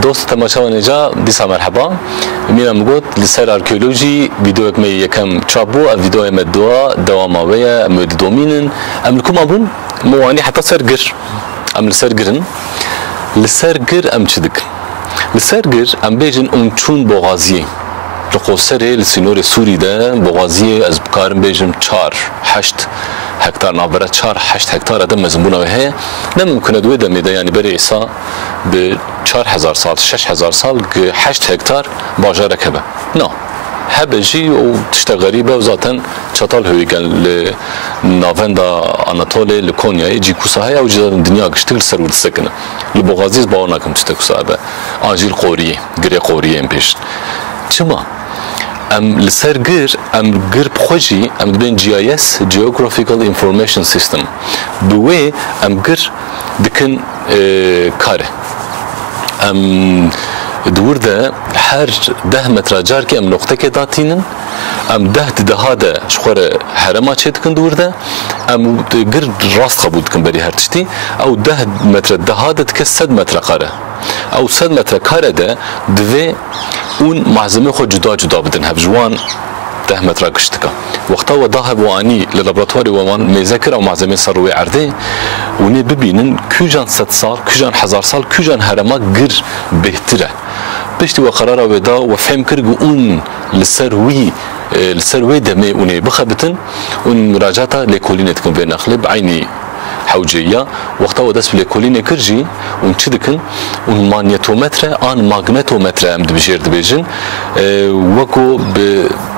دوست تماشاوان جا دیسا مرحبا میرم گفت لسر آرکئولوژی ویدیو اکمی یکم چابو ویدیو مدوا دوام آویه مد دومینن املکو مابون موانی حتی سرگر ام لسرگرن لسرگر ام چدک لسرگر ام بیجن اون چون بوغازیه لقوسره لسینور سوری ده بوغازیه از بکارم بیجم 4-8 هکتار نابرا 4-8 هکتار ادم مزمونه وهي نممكن ادوي دمي ده يعني بري إسا ب 4000 سال 6000 سال 8 هكتار باجارك هبه نو هبه جي وتشتا غريبه وزاتن چطال هوي كان لنافندا اناطولي لكونيا يجي كوساهي او جدا الدنيا قشتغل سرور السكنه لبوغازيز باوناكم تشتا كوسابه اجيل قوريه غري قوريه بيش چما ام لسرگر ام گرب خوشی ام دبین GIS Geographical Information System بوی ام گر دکن کاره ام دور ده هر 10 متر جار که ام نقطه که داتینن ام 10 ده شخوره هرما چه دکن دور ده ام گر راست قبول دکن بری هر تشتی او 10 متر ده که 100 متر قاره او 100 متر کاره ده دوی اون معزمه خود جدا بدن هف جوان 10 متر کشتکا وقتا و ده وانی للابراتواری ومان میذکر او معزمه سروی عرده ونی ببینن کجان 100 سال کجان 1000 سال کجان هرما گر بهتره بشتی و قرار ودا و فهم کرد اون لسروی دمه اونی بخبتن اون مراجعتا لکولینت کن به نخله بعینی حوجيه وقتا ودس بليكولين كرجي ونشدكن والمانيتومتر ان ماغنيتومتر ام دبجير دبيجن وكو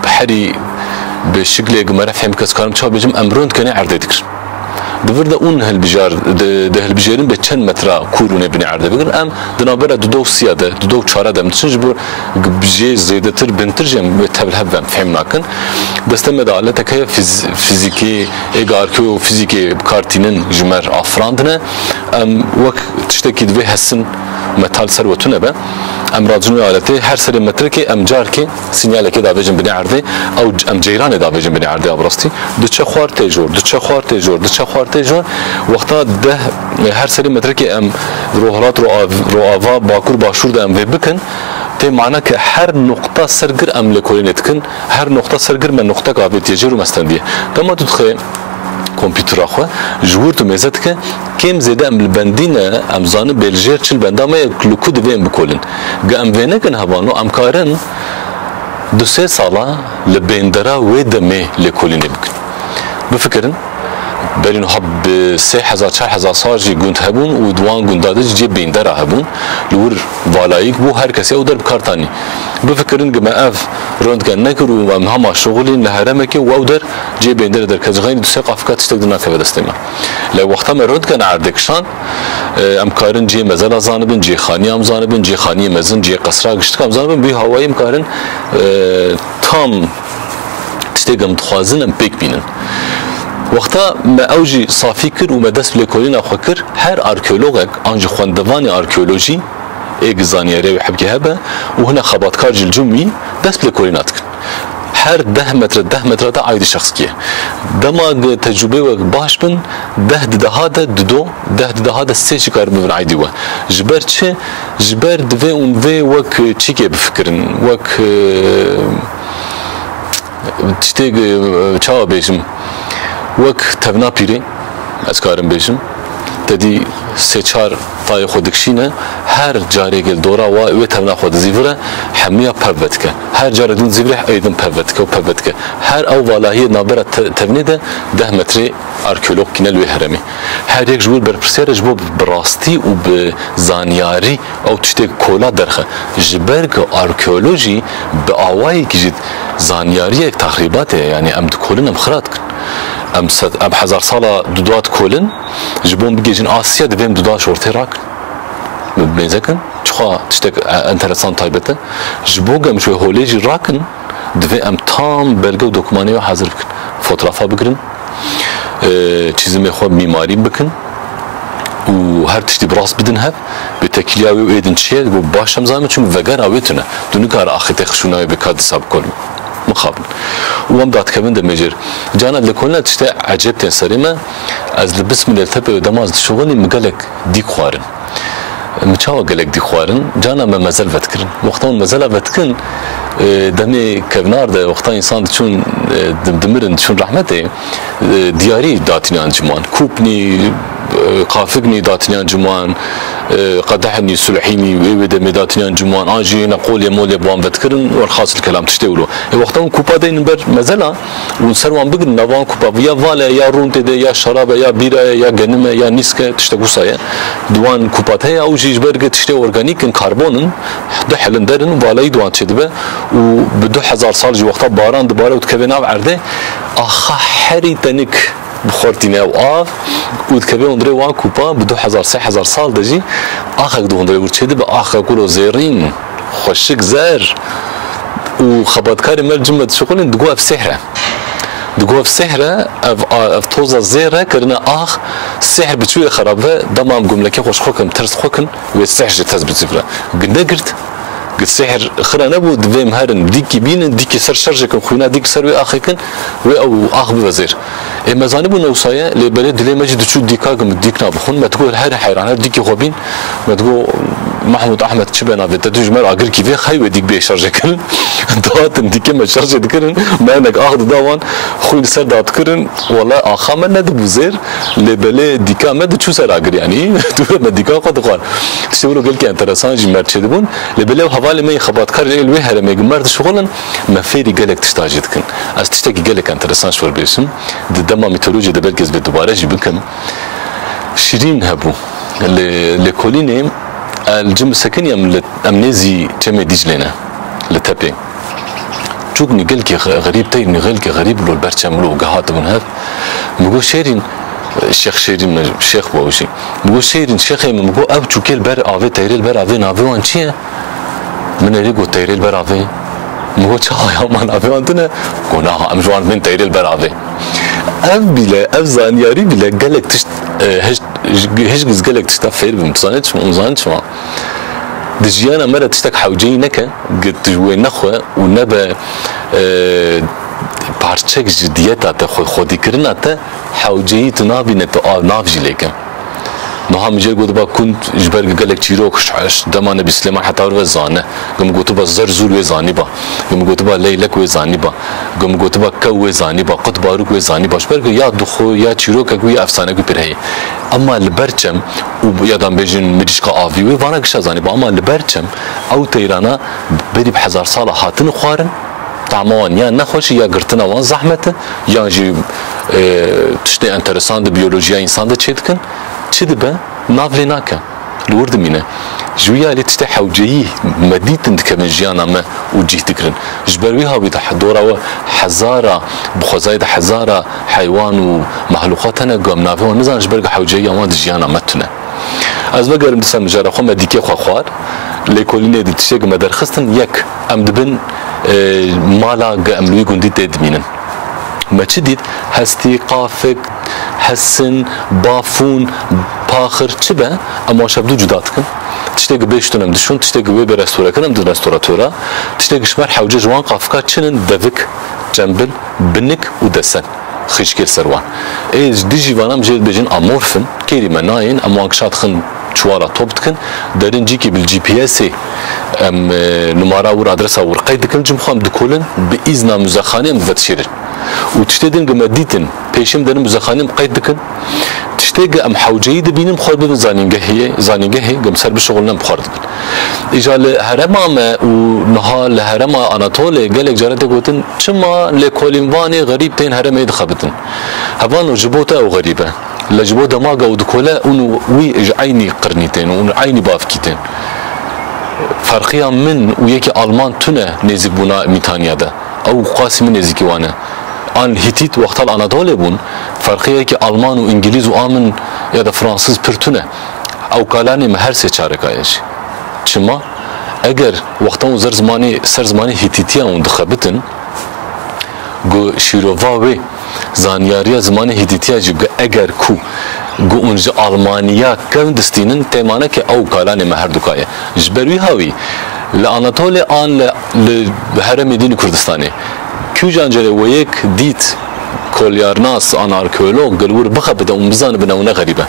بحري بشكل جمره فهم كسكارم تشا بيجم امرون كني عرض دكر دفردا اون هالبجار ده هالبجارين بچن متر كورونه بني عرض بكر ام دنابره دو سياده دو چاره دم تشجبر بجي زيدتر بنترجم تبل هبم فهمناكن بس تم دالتك هي فيزيكي ايغاركو فيزيكي كارتينن جمر افراندنه ام وك تشتكي دبي حسن متال ثروتونه به ام راجنو آلته هر سر متر که ام جار که سینیال که داویجن بنی عرضه او ام جیران داویجن بنی عرضه ابراستی دو چه خوار تجور وقتا ده هر سر متر که ام روحات رو آوا باکور باشور ده ام بکن ته معنی که هر نقطه سرگر ام لکولینت کن هر نقطه سرگر من نقطه قابلیت یجرو مستندیه دما تدخل کامپیوتر آخو جورت و میزد که کم زده ام البندینه ام زانه بلژر چل بندامه کلوکو دویم بکولن گه ام وینه کن هوانو ام کارن 2-3 ساله لبندرا و دمه لکولینه بکن بفکرن برین هب 3000-4000 سال جی گوند هبون و دوان گوندادج جی بیندرا هبون لور والایک بو هر کسی او در بکارتانی بفکرین که ما اف روندگن نکرو و هم شغلی نهرمه که و در جی بیندر در کجغین دو سه قافکات استقدنا که بدستیم لو وقتا ما روندگن عردکشان ام کارن جی مزل زانبن جی خانی ام زانبن جی خانی مزن جی قصرا گشتکم زانبن بی هوایی ام کارن تام استقام تخوازن ام پیک بینن وقتا ما اوجي صافي كر وما دس لكولينا خوكر هر اركيولوجك انج خوندواني اركيولوجي اجزاني ري حبكي هبه وهنا خبات كارج الجمي دس لكوليناتك هر 10 متر ده عايد شخصيه دما تجربه باش بن 10 هذا دو 10 هذا سيش كار من عايدي و جبر دفي اون في وك تشيكي بفكرن وك تشتيق تشاو بيجم وك تبنا بيري از کارم بیشم تدی 3-4 تای خودکشینه هر جاری گل دورا و تبنا خود زیوره حمیه پرود که هر جاری دون زیوره ایدن پرود که هر او والایی نابره تبنیده 10 متر آرکئولوگ کنل و هرمی هر یک جور برپرسیار جبو براستی و بزانیاری او تشتی کولا درخه جبرگ آرکئولوژی به آوایی که جد زانیاری یک تخریباته یعنی ام دکولن ام خراد کن ام 1000 ساله دودات کولن جبون بگیجن آسیا دویم دودات شورتی راک میزکن چخوا تشتک انترسان تایبته جبوگم شوی هولیجی راکن دوی ام تام بلگه و دکمانی حاضر بکن فوترافا بگرن چیزی میخواه میماری بکن و هر تشتی براس بدن هب به تکلیاوی و ایدن چیه و باشم زامن چون وگر آویتونه دونی کار آخیت خشونای بکاد حساب کنم مقابل وام دات كمان دمجر جانا لكلنا تشتا عجبت سريمه از بسم الله تبع دماز شغلي مقالك ديك خوارن مچاو گلک دی خوارن جانا ما مزل فتکرن وقتا اون مزل فتکن دمی کبنار ده وقتا انسان چون دمرن چون رحمته دیاری داتنی انجمان کوپنی قافقني داتني انجمان قدحني سلحيني ويبدا ميداتني انجمان اجي نقول يا مول بوان بتكرن والخاص الكلام تشتولو وقتهم كوبا دين بر مزلا ونسروان بقن نوان كوبا يا فالا يا رونت يا شراب يا بيرا يا جنمه يا نسكه تشتغو سايا دوان كوبا هي او جيج برغ تشتي اورغانيك كربون ده حلندرن بالای دوان تشدبه وبدو 1000 سال جي وقتا باران دباره وتكبنا عرده اخ حريتنك بخورتينا وآف ودكبي وندري وان كوبا بدو 1000 سال دجي آخر دو وندري ورشيد بآخر كله زيرين خوشك زر وخبطكاري مال جملة شغل دقوا في سحرة دقوا في سحرة اف توزا زيرة كرنا السحر بتشوي خرابة دمام جملة خوش خوكن ترس خوكن والسحر جتاز بتزفرة قلنا قلت قلت سحر خرا نبو دفيم هارن ديكي بين ديكي سر شرجكن خوينا ديك سر اخيكن او اخ بوزير اما زانبو نوصايا لبلد لي مجد تشو ديكاغم ديكنا بخون ما تقول هذا حيران ديكي خوبين ما تقول محمود احمد شبنا بتدوج مر اجر كيف خايو ديك بي شرجكن دوات ديكي ما شرج دكرن ما انك اخذ دوان خوي سر دات كرن والله اخا من ندبو زير لبلد ديكا ما تشو سر اجر يعني تو ما ديكا قد قال تشورو قال كي انترسان جي مرتشدبون لبلد حوالي ما يخبط كار الوي هره ما مرد شغلن ما فيري قالك تشتاجدكن از تشتكي قالك انترسان شو بيسم دما ميتولوجيا ده بركز بدوباره جيبكم شيرين هبو لكولينيم الجم سكنيا من امنيزي جمع دجلنا لتبي شوفني قالك غريب تايني قالك غريب لو البرشاملو قهات من هذا بقول شيرين الشيخ شيرين الشيخ بوشي بقول شيرين شيخي من بقول اب تشوكل بر افي تيريل بر افي نافي وانشي من ريغو تيريل بر افي بقول يا مان افي وانتنا قلنا ام جوان من تيريل بر افي بلا افزان ياري بلا قالك تشت هش قالك تشتفير بمتصانتش ومزانتش ما دجيانا مرة تشتك حوجينك قد تجوي نخوة ونبا بارتشك جديتا تخوي خودي كرناتا حوجي تنابي نتا نافجي ليكم نهم جاي قلت با كنت جبر قالك تشيروك عش دمان بسليمان حتى وزانه قم قلت با زرزور وزاني با قم قلت با ليلك وزاني با قم قلت با كو وزاني با قط باروك وزاني با شبر يا دخو يا تشيروك ويا افسانه برهي اما البرچم ويادام بيجن مدشقه افي وانا كش زاني با اما البرچم او تيرانا بري بحزار صاله هاتن خوارن طعمان يا نخوش يا قرتنا وان زحمته يا جي تشتي انترسان بيولوجيا انسان ده تشدكن تشدبه نافليناكا الورد مينه جويا اللي تشتي حوجيه مديت عندك من جيانا ما وجيه تكرن جبرويها بتحضورها حزاره بخزايد حزاره حيوان ومخلوقات انا قام نافه ونزان جبرق حوجيه وان جيانا متنا از بقر مثلا مجرى خو مديكي خو خوار ليكوليني دي تشيق مدرخستن يك ام دبن مالا املوي قندي تدمينن ما تشديد هستي قافك حسن بافون باخر تشبه اما شبدو جداتكم تشتاق بيشتونم دشون تشتاق وي برستورا كنم دو رستوراتورا تشتاق شمر حوجه جوان قافكا تشنن دفك جنبل بنك ودسن خيشكير سروان ايز دي جيفانام جيد بيجن امورفن كيري مناين اموانك شاتخن شوارا توبتكن دارين جيكي بالجي بي اس ام نمارا ور ادرسا ور قيدكن جمخام دكولن باذن مزخانه مفتشيرن وتشتدن قمديتن بيشم دن مزخانه قيدكن تشتاق ام حوجي دبينم خور بزانينغه هي قم سر بشغلنا بخارد اجال هرما ما ونها لهرما اناطولي قالك جارته قوتن شما لكولينواني غريب تين هرما يدخبتن هبانو جبوتا او غريبه لجبو دماغه ودكولا انه وي عيني قرنيتين وعيني بافكيتين فرقيا من ويكي المان تونه نزيك بونا ميتانيا ده او قاسم نزيكي وانا ان هيتيت وقت الاناضول بون فرقيا كي المان وانجليز وامن يا ده فرانسيس برتونه او قالاني مهر سه چاركايش چما اگر وقتا زر زماني سر زماني هيتيتيا وندخبتن گو شيروفاوي زانياريا زماني هيتيتيا جو اگر كو گو اونجا المانيا كم دستينن تيمانه كي او قالاني مهر دكايه جبروي هاوي لاناطولي ان لهرم دين كردستاني كوجان جري ويك ديت كوليارناس ان اركيولوج قالور بخبده ومزان بنونه غريبه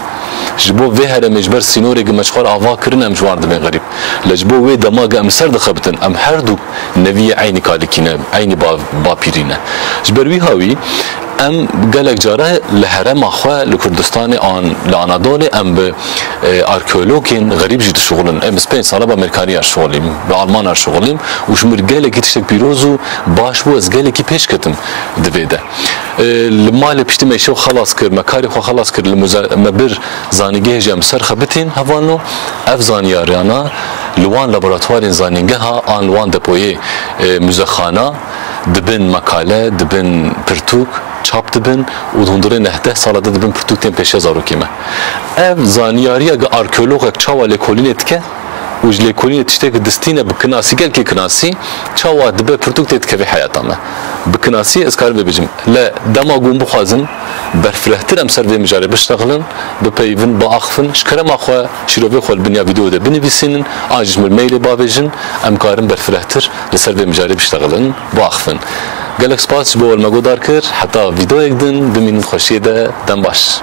جبو وی هر مجبر سینوری گمشخوار آوا کرن ام جوان دم غریب لجبو وی دماغ ام سر دخبتن ام هر دو نوی عینی کالکینه عینی با پیرینه جبر وی هاوی ام گلک جاره لهرم آخوا لکردستان آن لانادول ام به آرکئولوگین غریب جد شغلن ام اسپین سالا با امریکایی شغلیم به آلمان شغلیم و شمر گلکی تشک پیروزو باش بو از گلکی پیش کتم دویده المال پشتی میشو خلاص کر مکاری خو خلاص کر مبر زانیگه جم سر خبتین هوانو اف زانیاریانا لوان لابراتوار زانینگه ها آن لوان دپوی مزخانه دبن مقاله دبن پرتوک چاپ دبن و هندره نهده ساله دبن پرتوک تیم پیش زاروکیمه اف زانیاری اگه آرکئولوگ چاوا لکولینت که وج لکولینت تشتک دستینه بکناسی گل که کناسی چاوا دبه پرتوک تیت که به حیاتامه بکناسی اسکار ببیجم لا دماغون بخوازن برفرهتر ام سر و مجاری بشتغلن بپیون با آخفن شکرم آخوا شیروی خال بنیا ویدیو ده بنویسین آجش میل باویجن ام کارم برفرهتر لسر و مجاری بشتغلن با آخفن گلک سپاس بول مگودار کر حتی ویدیو یک دن بمینید خوشیده دم باش